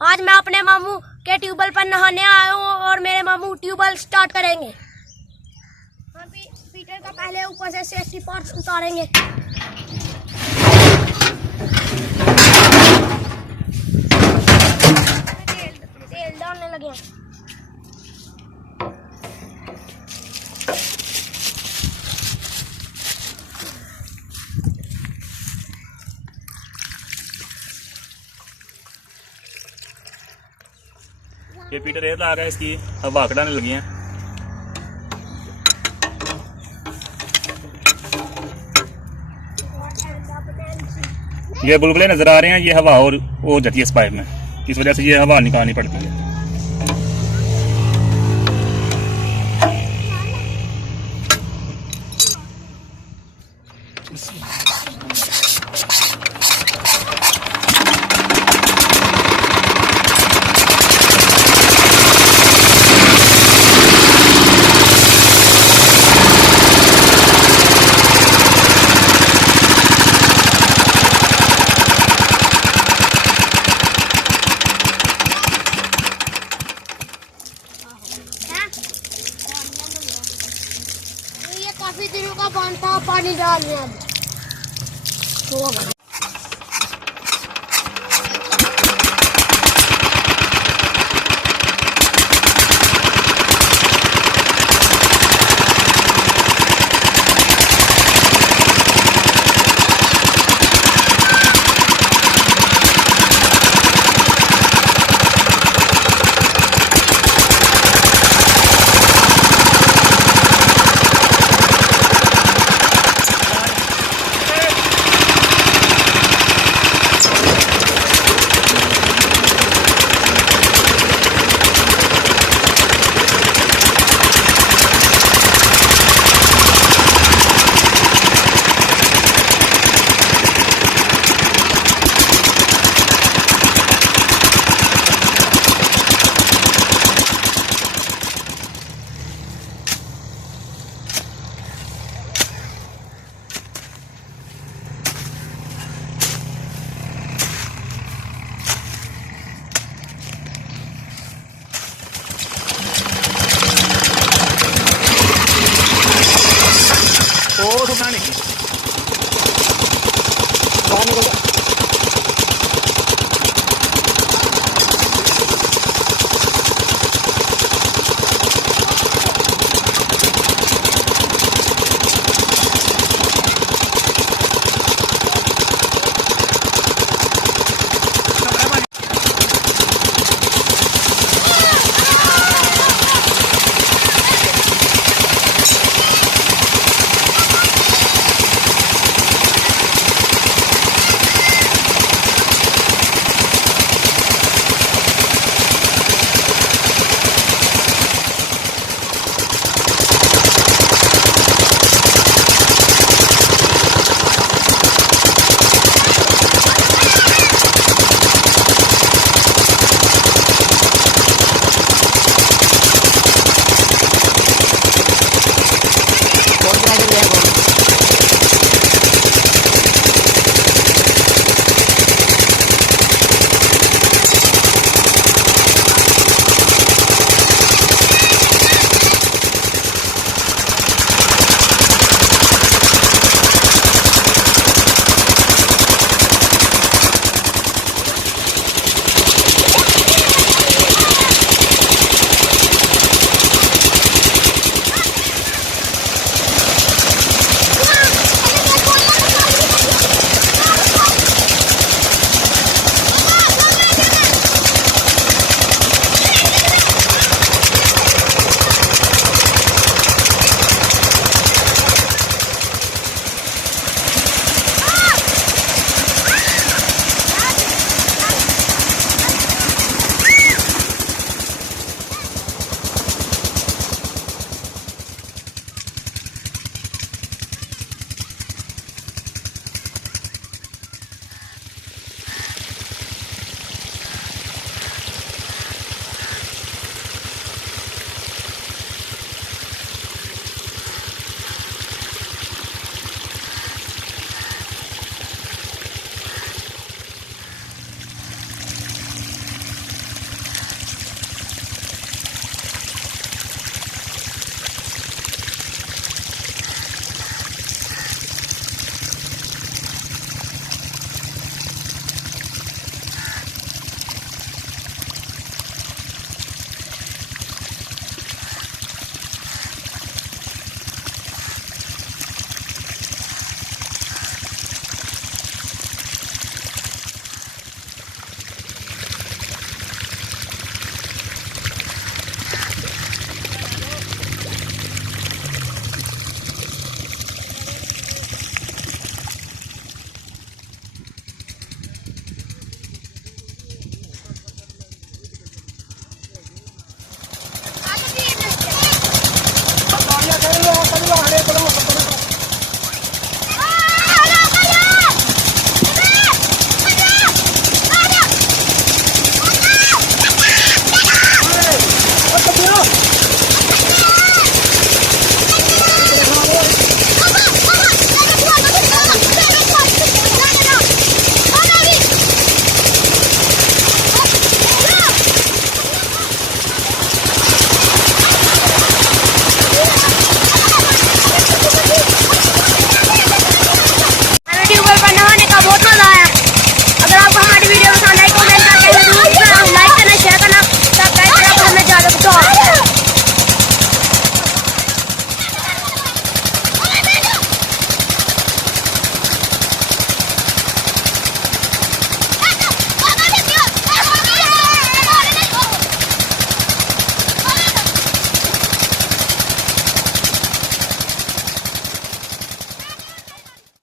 आज मैं अपने मामू के ट्यूबवेल पर नहाने आया हूँ और मेरे मामू ट्यूबवेल स्टार्ट करेंगे। हम पीटर का पहले ऊपर से सेफ्टी पार्ट्स उतारेंगे। तेल डालने लगे हैं। ये पीटर एयर ला रहा है, इसकी हवा कटाने लगी हैं। ये बुलबुले नजर आ रहे हैं, ये हवा और हो जाती है इस पाइप में, इस वजह से ये हवा निकालनी पड़ती है। काफी दिनों का बंद था, पानी डाल रहे हैं अब।